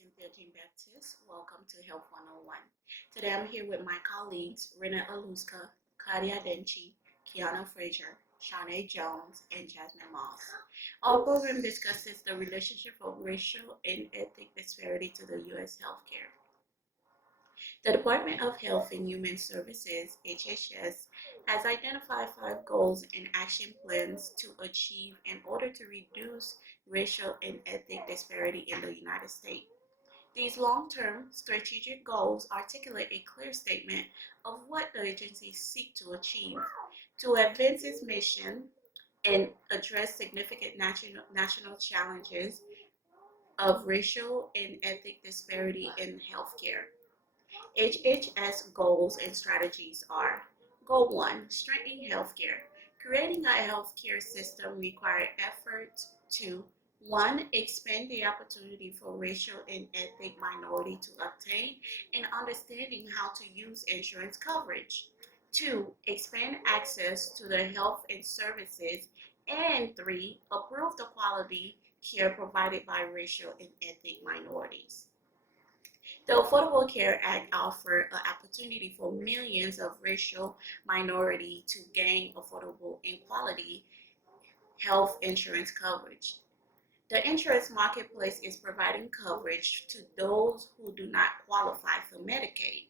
1313 Baptist. Welcome to Health 101. Today I'm here with my colleagues Rena Aluska, Claudia Denchi, Kiana Frazier, Shawnee Jones, and Jasmine Moss. Our program discusses the relationship of racial and ethnic disparity to the U.S. healthcare. The Department of Health and Human Services, HHS, has identified 5 goals and action plans to achieve in order to reduce racial and ethnic disparity in the United States. These long-term strategic goals articulate a clear statement of what the agency seeks to achieve to advance its mission and address significant national challenges of racial and ethnic disparity in healthcare. HHS goals and strategies are: Goal 1, strengthening healthcare. Creating a healthcare system requires effort to 1. Expand the opportunity for racial and ethnic minority to obtain and understanding how to use insurance coverage. 2. Expand access to the health and services. And 3. Improve the quality care provided by racial and ethnic minorities. The Affordable Care Act offers an opportunity for millions of racial minorities to gain affordable and quality health insurance coverage. The insurance marketplace is providing coverage to those who do not qualify for Medicaid.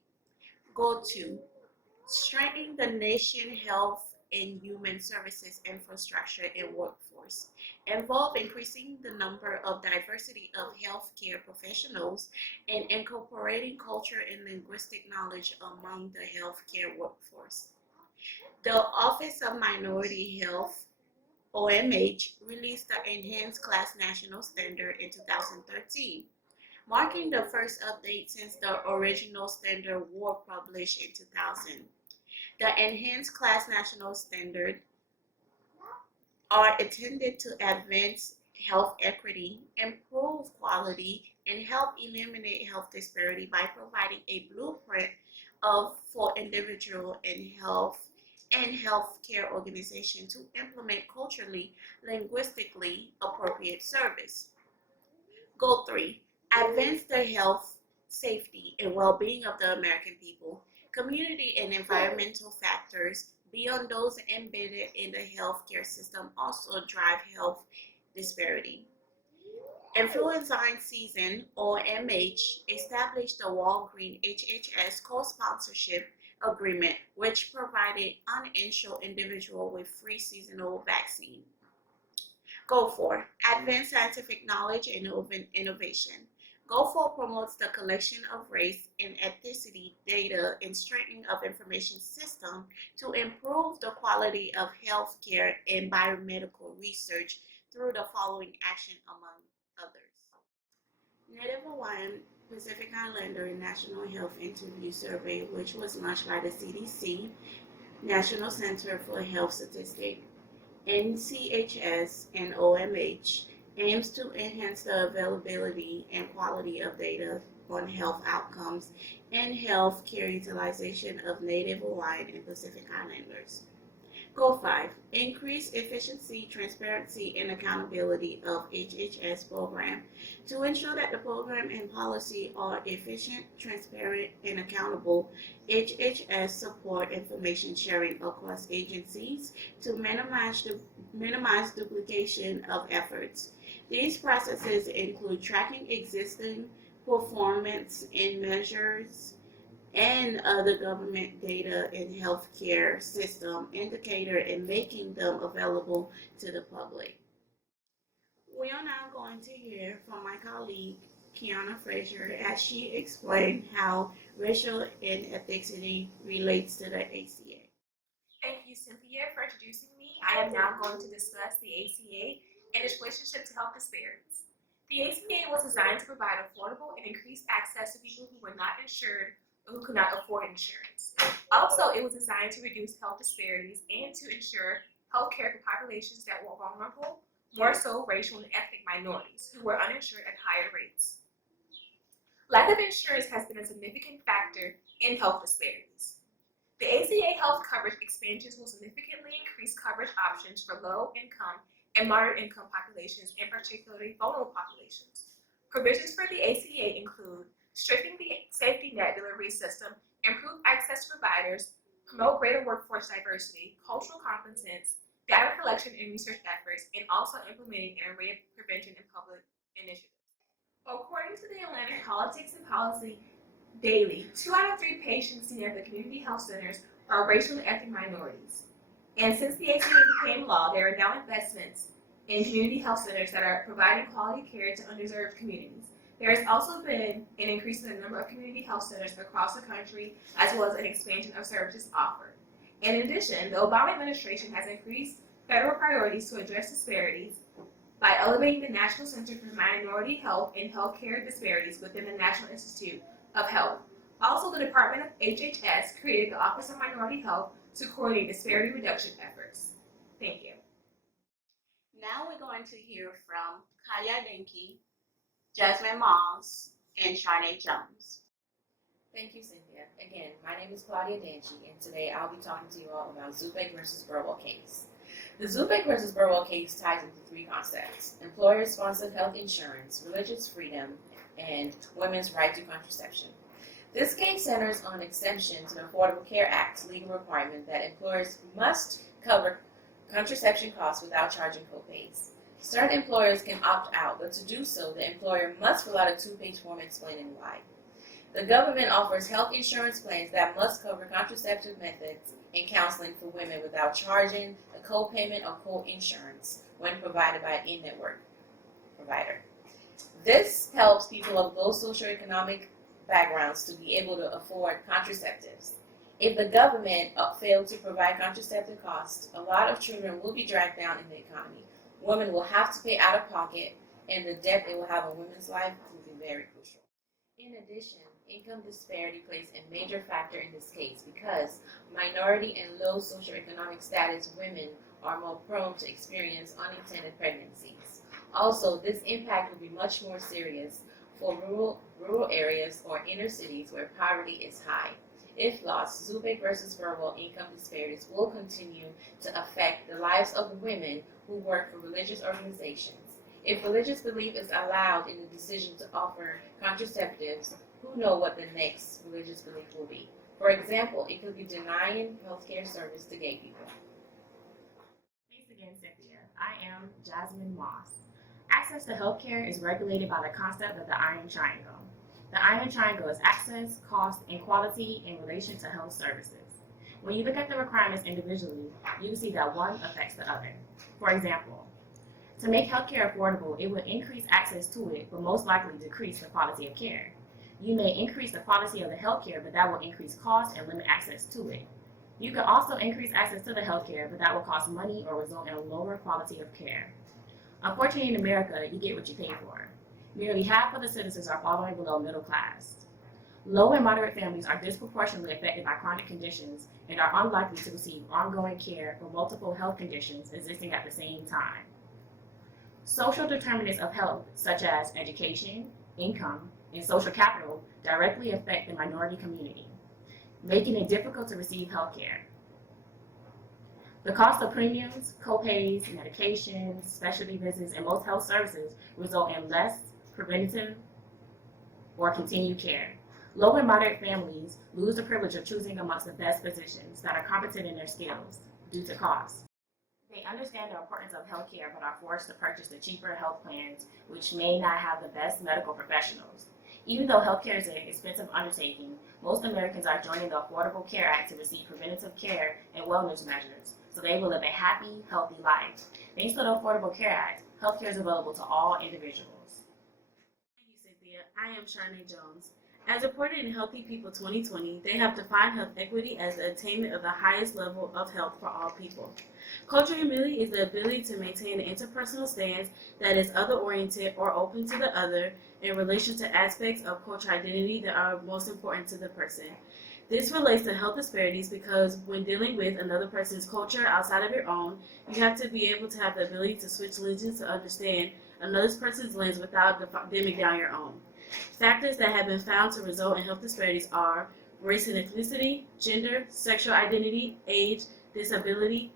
Goal 2, strengthening the nation's health and human services infrastructure and workforce. Involve increasing the number of diversity of healthcare professionals and incorporating culture and linguistic knowledge among the healthcare workforce. The Office of Minority Health, OMH, released the Enhanced Class National Standard in 2013, marking the first update since the original standard was published in 2000. The Enhanced Class National Standard are intended to advance health equity, improve quality, and help eliminate health disparity by providing a blueprint for individual and healthcare organizations to implement culturally, linguistically appropriate service. Goal 3, advance the health, safety, and well-being of the American people. Community and environmental factors beyond those embedded in the healthcare system also drive health disparity. Influenza season, or MH, established the Walgreens HHS co-sponsorship agreement, which provided uninsured individuals with free seasonal vaccine. Goal 4, advance scientific knowledge and innovation. Goal 4 promotes the collection of race and ethnicity data and strengthening of information system to improve the quality of healthcare and biomedical research through the following action, among others. Native Hawaiian Pacific Islander National Health Interview Survey, which was launched by the CDC, National Center for Health Statistics, NCHS, and OMH, aims to enhance the availability and quality of data on health outcomes and health care utilization of Native Hawaiian and Pacific Islanders. Goal 5, increase efficiency, transparency, and accountability of HHS program. To ensure that the program and policy are efficient, transparent, and accountable, HHS support information sharing across agencies to minimize duplication of efforts. These processes include tracking existing performance and measures and other government data and healthcare system indicator and making them available to the public. We are now going to hear from my colleague Kiana Frazier as she explained how racial and ethnicity relates to the ACA. Thank you, Cynthia, for introducing me. I am now going to discuss the ACA and its relationship to health disparities. The ACA was designed to provide affordable and increased access to people who were not insured or who could not afford insurance. Also, it was designed to reduce health disparities and to ensure health care for populations that were vulnerable, more so racial and ethnic minorities, who were uninsured at higher rates. Lack of insurance has been a significant factor in health disparities. The ACA health coverage expansions will significantly increase coverage options for low-income and moderate-income populations, and particularly vulnerable populations. Provisions for the ACA include strengthening the safety net delivery system, improve access to providers, promote greater workforce diversity, cultural competence, data collection and research efforts, and also implementing an array of prevention and public initiatives. According to the Atlantic Politics and Policy Daily, 2 out of 3 patients seen at the community health centers are racially ethnic minorities. And since the ACA became law, there are now investments in community health centers that are providing quality care to underserved communities. There has also been an increase in the number of community health centers across the country, as well as an expansion of services offered. In addition, the Obama administration has increased federal priorities to address disparities by elevating the National Center for Minority Health and Healthcare Disparities within the National Institute of Health. Also, the Department of HHS created the Office of Minority Health to coordinate disparity reduction efforts. Thank you. Now we're going to hear from Kaya Denke, Jasmine Moss, and Sharnae Jones. Thank you, Cynthia. Again, my name is Claudia Danchi, and today I'll be talking to you all about Zubek versus Burwell case. The Zubek versus Burwell case ties into 3 concepts: employer-sponsored health insurance, religious freedom, and women's right to contraception. This case centers on an exemption to the Affordable Care Act's legal requirement that employers must cover contraception costs without charging co-pays. Certain employers can opt out, but to do so, the employer must fill out a 2-page form explaining why. The government offers health insurance plans that must cover contraceptive methods and counseling for women without charging a co-payment or co-insurance when provided by an in-network provider. This helps people of low socioeconomic backgrounds to be able to afford contraceptives. If the government failed to provide contraceptive costs, a lot of children will be dragged down in the economy. Women will have to pay out of pocket, and the debt it will have on women's life will be very crucial. In addition, income disparity plays a major factor in this case because minority and low socioeconomic status women are more prone to experience unintended pregnancies. Also, this impact will be much more serious for rural areas or inner cities where poverty is high. If lost, Zubek versus Burwell income disparities will continue to affect the lives of women who work for religious organizations. If religious belief is allowed in the decision to offer contraceptives, who knows what the next religious belief will be? For example, it could be denying healthcare service to gay people. Thanks again, Cynthia. I am Jasmine Moss. Access to healthcare is regulated by the concept of the Iron Triangle. The Iron Triangle is access, cost, and quality in relation to health services. When you look at the requirements individually, you will see that one affects the other. For example, to make healthcare affordable, it will increase access to it, but most likely decrease the quality of care. You may increase the quality of the healthcare, but that will increase cost and limit access to it. You can also increase access to the healthcare, but that will cost money or result in a lower quality of care. Unfortunately, in America, you get what you pay for. Nearly half of the citizens are falling below middle class. Low and moderate families are disproportionately affected by chronic conditions and are unlikely to receive ongoing care for multiple health conditions existing at the same time. Social determinants of health, such as education, income, and social capital, directly affect the minority community, making it difficult to receive health care. The cost of premiums, co-pays, medications, specialty visits, and most health services result in less preventative or continued care. Low and moderate families lose the privilege of choosing amongst the best physicians that are competent in their skills due to cost. They understand the importance of health care but are forced to purchase the cheaper health plans, which may not have the best medical professionals. Even though healthcare is an expensive undertaking, most Americans are joining the Affordable Care Act to receive preventative care and wellness measures, so they will live a happy, healthy life. Thanks to the Affordable Care Act, healthcare is available to all individuals. Thank you, Cynthia. I am Sharnae Jones. As reported in Healthy People 2020, they have defined health equity as the attainment of the highest level of health for all people. Cultural humility is the ability to maintain an interpersonal stance that is other-oriented or open to the other in relation to aspects of cultural identity that are most important to the person. This relates to health disparities because when dealing with another person's culture outside of your own, you have to be able to have the ability to switch lenses to understand another person's lens without dimming down your own. Factors that have been found to result in health disparities are race and ethnicity, gender, sexual identity, age, disability,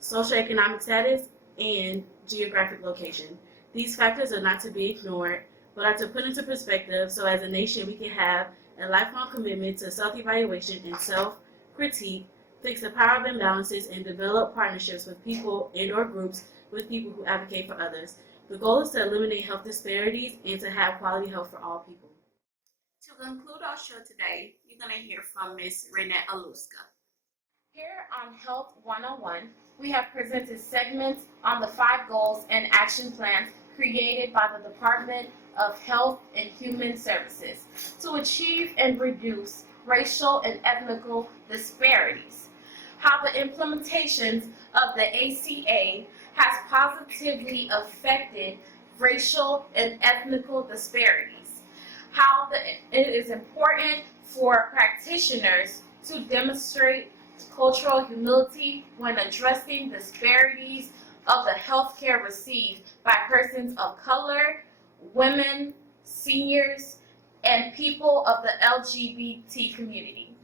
socioeconomic status, and geographic location. These factors are not to be ignored, but are to put into perspective so as a nation we can have a lifelong commitment to self-evaluation and self-critique, fix the power of imbalances, and develop partnerships with people and or groups with people who advocate for others. The goal is to eliminate health disparities and to have quality health for all people. To conclude our show today, you're going to hear from Ms. Renette Aluska. Here on Health 101, we have presented segments on the 5 goals and action plans created by the Department of Health and Human Services to achieve and reduce racial and ethnical disparities. How the implementations of the ACA has positively affected racial and ethnical disparities. How it is important for practitioners to demonstrate cultural humility when addressing disparities of the healthcare received by persons of color, women, seniors, and people of the LGBT community.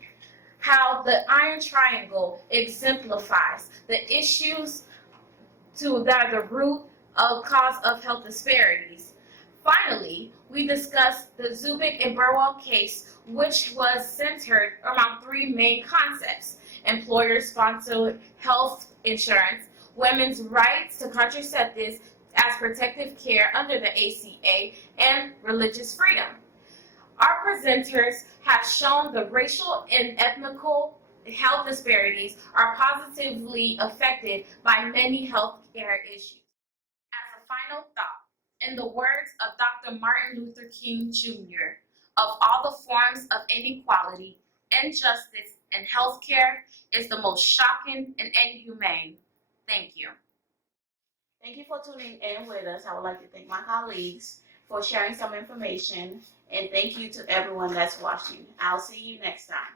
How the Iron Triangle exemplifies the issues that are the root of cause of health disparities. Finally, we discussed the Zubik and Burwell case, which was centered around 3 main concepts: employer-sponsored health insurance, women's rights to contraceptives as protective care under the ACA, and religious freedom. Our presenters have shown the racial and ethnical health disparities are positively affected by many healthcare issues. As a final thought, in the words of Dr. Martin Luther King Jr., of all the forms of inequality, injustice in healthcare is the most shocking and inhumane. Thank you. Thank you for tuning in with us. I would like to thank my colleagues for sharing some information, and thank you to everyone that's watching. I'll see you next time.